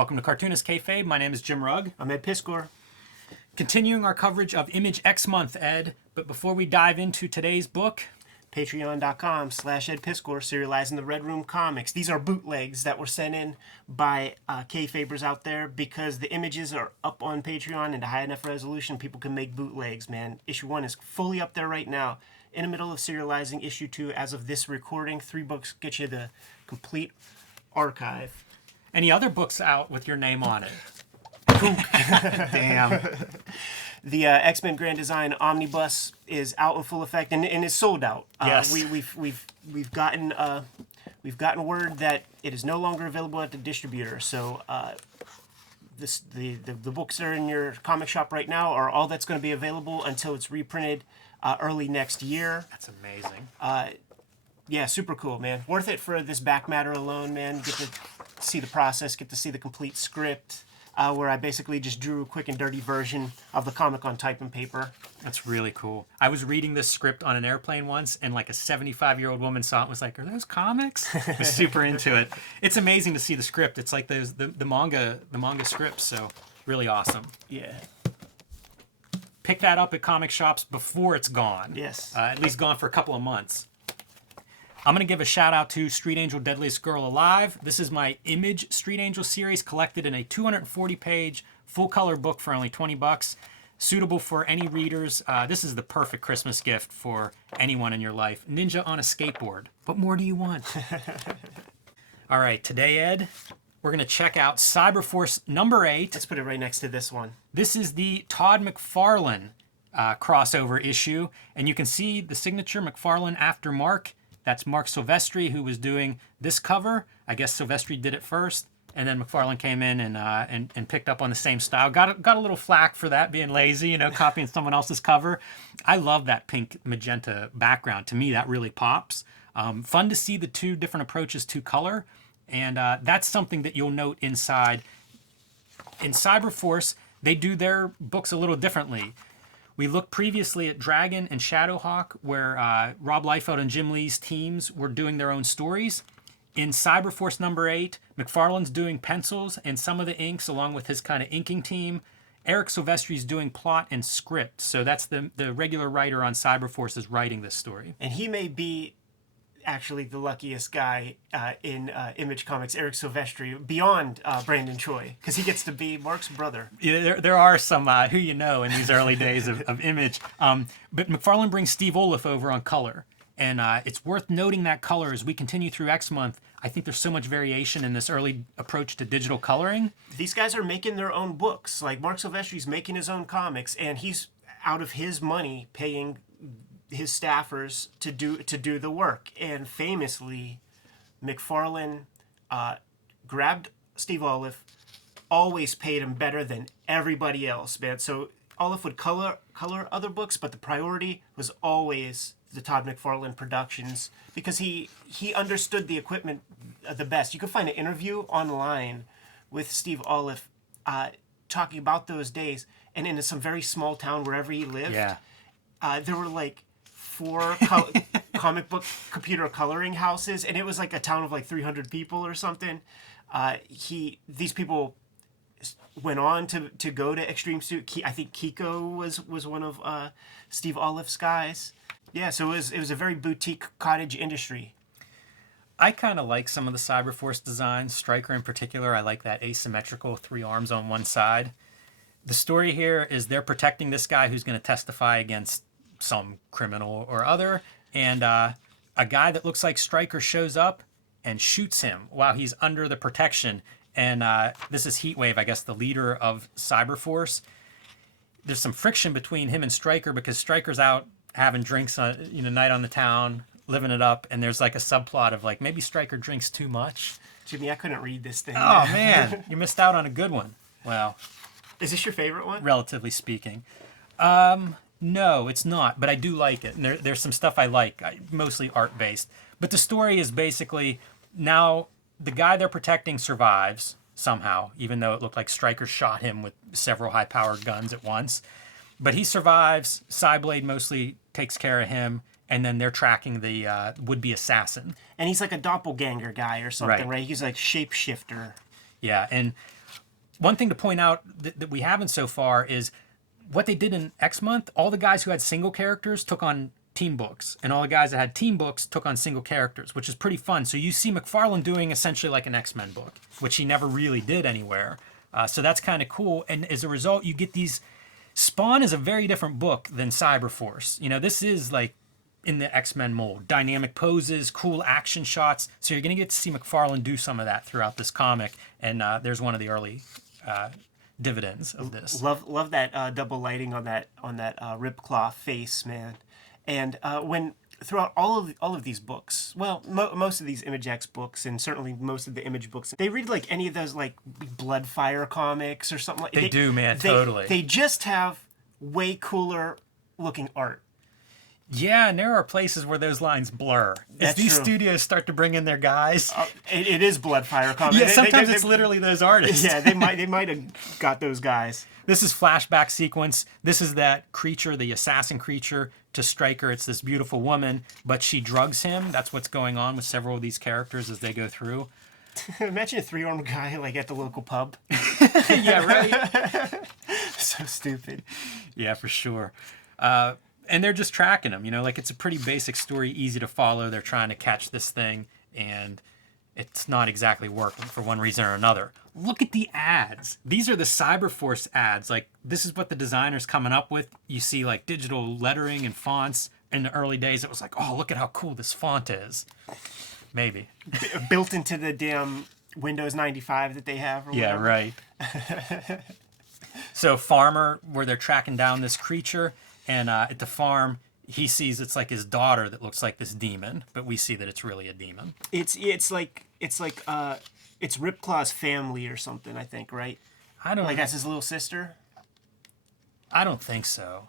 Welcome to Cartoonist Kayfabe. My name is Jim Rugg. I'm Ed Piskor. Continuing our coverage of Image X Month, Ed. But before we dive into today's book, Patreon.com/Ed Piskor, serializing the Red Room comics. These are bootlegs that were sent in by Kayfabers out there because the images are up on Patreon and a high enough resolution, people can make bootlegs, man. Issue 1 is fully up there right now. In the middle of serializing issue 2 as of this recording. 3 books get you the complete archive. Any other books out with your name on it? Damn. The X-Men Grand Design Omnibus is out in full effect and is sold out. Yes. We've gotten word that it is no longer available at the distributor. So the books that are in your comic shop right now are all that's going to be available until it's reprinted early next year. That's amazing. Yeah, super cool, man. Worth it for this back matter alone, man. Get to see the process, get to see the complete script. Where I basically just drew a quick and dirty version of the comic on type and paper. That's really cool. I was reading this script on an airplane once, and like a 75-year-old woman saw it and was like, "Are those comics?" I was super into it. It's amazing to see the script. It's like those the manga scripts. So really awesome. Yeah. Pick that up at comic shops before it's gone. Yes. At least gone for a couple of months. I'm going to give a shout out to Street Angel Deadliest Girl Alive. This is my Image Street Angel series collected in a 240-page full-color book for only $20. Suitable for any readers. This is the perfect Christmas gift for anyone in your life. Ninja on a skateboard. What more do you want? All right, today, Ed, we're going to check out Cyberforce number 8. Let's put it right next to this one. This is the TODD McFARLANE crossover issue. And you can see the signature McFarlane after Mark. That's Mark Silvestri, who was doing this cover. I guess Silvestri did it first, and then McFarlane came in and picked up on the same style. Got a little flack for that, being lazy, copying someone else's cover. I love that pink magenta background. To me, that really pops. Fun to see the two different approaches to color, and that's something that you'll note inside. In Cyberforce, they do their books a little differently. We looked previously at Dragon and Shadowhawk, where Rob Liefeld and Jim Lee's teams were doing their own stories. In Cyberforce number 8, McFarlane's doing pencils and some of the inks along with his kind of inking team. Eric Silvestri's doing plot and script. So that's the regular writer on Cyberforce is writing this story. And he may be actually the luckiest guy in Image Comics, Eric Silvestri, beyond Brandon Choi, because he gets to be Mark's brother. Yeah, there are some who you know in these early days of Image. But McFarlane brings Steve Oliff over on color. And it's worth noting that color as we continue through X Month. I think there's so much variation in this early approach to digital coloring. These guys are making their own books. Like Mark Silvestri's making his own comics, and he's out of his money paying his staffers to do the work. And famously, McFarlane grabbed Steve Oliff, always paid him better than everybody else, man. So Oliff would color other books, but the priority was always the Todd McFarlane Productions because he understood the equipment the best. You can find an interview online with Steve Oliff talking about those days, and in some very small town wherever he lived, there were like 4 comic book computer coloring houses, and it was like a town of like 300 people or something. These people went on to go to Extreme Suit. I think Kiko was one of Steve Oliff's guys. Yeah, so it was a very boutique cottage industry. I kind of like some of the Cyberforce designs. Stryker in particular, I like that asymmetrical 3 arms on one side. The story here is they're protecting this guy who's going to testify against some criminal or other, and a guy that looks like Stryker shows up and shoots him while he's under the protection. And this is Heatwave, I guess, the leader of Cyberforce. There's some friction between him and Stryker because Stryker's out having drinks on night on the town, living it up, and there's like a subplot of like maybe Stryker drinks too much. Jimmy, I couldn't read this thing. Oh man, you missed out on a good one. Well, is this your favorite one? Relatively speaking. No, it's not, but I do like it. And there's some stuff I like, mostly art-based. But the story is basically now the guy they're protecting survives somehow, even though it looked like Stryker shot him with several high-powered guns at once. But he survives. Cyblade mostly takes care of him, and then they're tracking the would-be assassin. And he's like a doppelganger guy or something, right? He's like shapeshifter. Yeah, and One thing to point out that we haven't so far is what they did in X Month. All the guys who had single characters took on team books, and all the guys that had team books took on single characters, which is pretty fun. So you see McFarlane doing essentially like an X-Men book, which he never really did anywhere. So that's kind of cool. And as a result, you get these. Spawn is a very different book than Cyberforce. You know, this is like in the X-Men mold. Dynamic poses, cool action shots. So you're going to get to see McFarlane do some of that throughout this comic. And there's one of the early dividends of this. Love that double lighting on that Ripclaw face, man. And when throughout all of these books, well, most of these Image X books, and certainly most of the Image books, they read like any of those like Bloodfire comics or something like. They do, man, totally. They just have way cooler looking art. Yeah, and there are places where those lines blur. That's As these true. studios start to bring in their guys. It is Bloodfire comics. Yeah, sometimes it's literally those artists. Yeah, they might have got those guys. This is flashback sequence. This is that creature, the assassin creature, to Stryker. It's this beautiful woman, but she drugs him. That's what's going on with several of these characters as they go through. Imagine a 3-armed guy like at the local pub. Yeah, right? So stupid. Yeah, for sure. And they're just tracking him, you know, like it's a pretty basic story, easy to follow. They're trying to catch this thing, and it's not exactly working for one reason or another. Look at the ads. These are the Cyberforce ads. Like, this is what the designer's coming up with. You see, like, digital lettering and fonts. In the early days, it was like, oh, look at how cool this font is. Maybe. Built into the damn Windows 95 that they have. Or Yeah, whatever. right. So, farmer, where they're tracking down this creature, and at the farm, he sees it's like his daughter that looks like this demon, but we see that it's really a demon. It's Ripclaw's family or something, I think, right? I don't Like that's his little sister. I don't think so.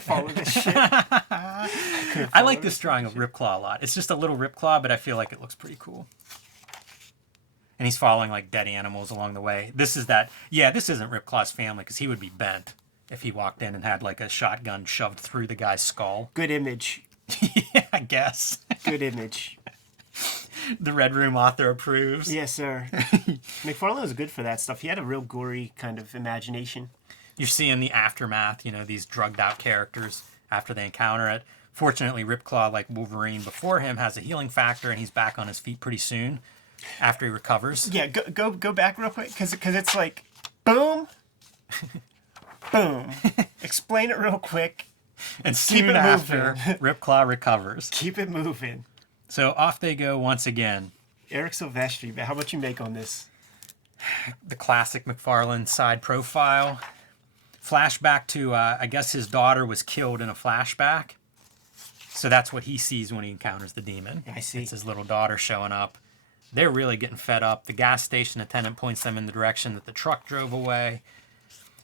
Follow this shit. I like this drawing of Ripclaw a lot. It's just a little Ripclaw, but I feel like it looks pretty cool. And he's following like dead animals along the way. This isn't Ripclaw's family because he would be bent if he walked in and had like a shotgun shoved through the guy's skull. Good image. Yeah, I guess. Good image. The Red Room author approves. Yes, sir. McFarlane was good for that stuff. He had a real gory kind of imagination. You're seeing the aftermath, you know, these drugged out characters after they encounter it. Fortunately, Ripclaw, like Wolverine before him, has a healing factor and he's back on his feet pretty soon after he recovers. Yeah, go back real quick because it's like boom, boom. Explain it real quick. And soon it after, moving. Ripclaw recovers. Keep it moving. So off they go once again. Eric Silvestri, man, how much you make on this? The classic McFarlane side profile. Flashback to, I guess his daughter was killed in a flashback. So that's what he sees when he encounters the demon. I see. It's his little daughter showing up. They're really getting fed up. The gas station attendant points them in the direction that the truck drove away.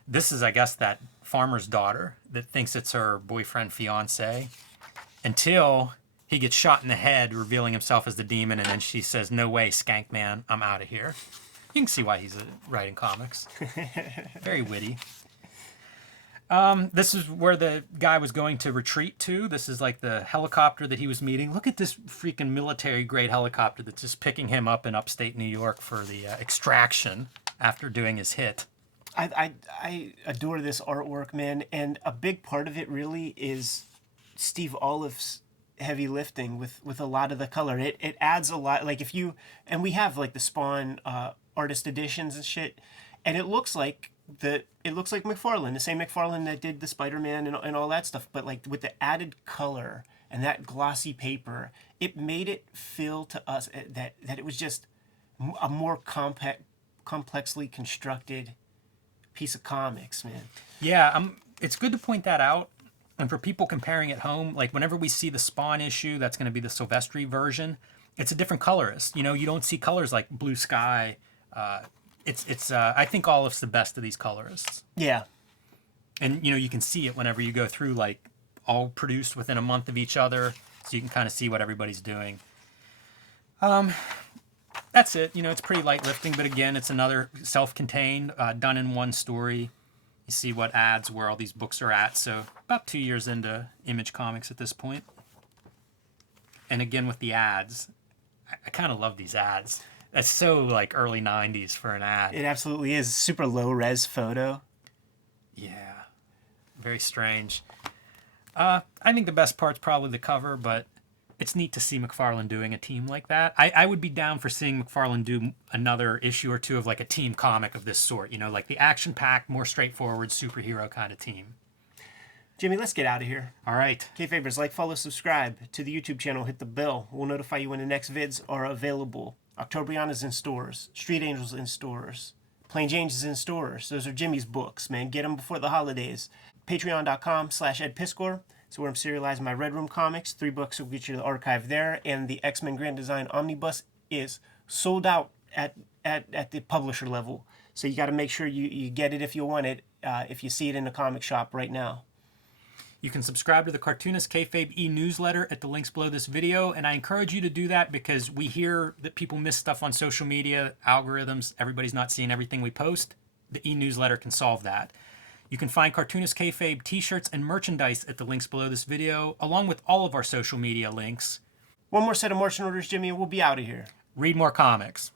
This is, I guess, that farmer's daughter that thinks it's her boyfriend, fiance, until he gets shot in the head, revealing himself as the demon, and then she says, "No way, Skank Man, I'm out of here." You can see why he's writing comics. Very witty. This is where the guy was going to retreat to. This is like the helicopter that he was meeting. Look at this freaking military-grade helicopter that's just picking him up in upstate New York for the extraction after doing his hit. I adore this artwork, man, and a big part of it really is Steve Olive's heavy lifting with a lot of the color. It adds a lot. Like if you and we have like the Spawn artist editions and shit, and it looks like McFarlane, the same McFarlane that did the Spider-Man and all that stuff, but like with the added color and that glossy paper, it made it feel to us that it was just a more complexly constructed piece of comics, man. Yeah, it's good to point that out. And for people comparing at home, like whenever we see the Spawn issue, that's going to be the Silvestri version. It's a different colorist. You know, you don't see colors like blue sky. I think Olive's the best of these colorists. Yeah. And, you know, you can see it whenever you go through, like, all produced within a month of each other. So you can kind of see what everybody's doing. That's it. You know, it's pretty light lifting. But again, it's another self-contained, done in one story. You see what ads where all these books are at. So about 2 years into Image Comics at this point. And again, with the ads, I kind of love these ads. That's so like early 90s for an ad. It absolutely is. Super low res photo. Yeah, very strange. I think the best part's probably the cover, but it's neat to see McFarlane doing a team like that. I would be down for seeing McFarlane do another issue or two of like a team comic of this sort, you know, like the action-packed, more straightforward superhero kind of team. Jimmy, let's get out of here. All right. Kayfabers, like, follow, subscribe to the YouTube channel, hit the bell. We'll notify you when the next vids are available. Octobriana is in stores. Street Angels in stores. Plain James is in stores. Those are Jimmy's books, man. Get them before the holidays. Patreon.com/EdPiscor. So where I'm serializing my Red Room comics. 3 books will get you the archive there. And the X-Men Grand Design Omnibus is sold out at the publisher level. So you got to make sure you get it if you want it, if you see it in the comic shop right now. You can subscribe to the Cartoonist Kayfabe e-newsletter at the links below this video, and I encourage you to do that because we hear that people miss stuff on social media, algorithms, everybody's not seeing everything we post. The e-newsletter can solve that. You can find Cartoonist Kayfabe t-shirts and merchandise at the links below this video, along with all of our social media links. One more set of marching orders, Jimmy, and we'll be out of here. Read more comics.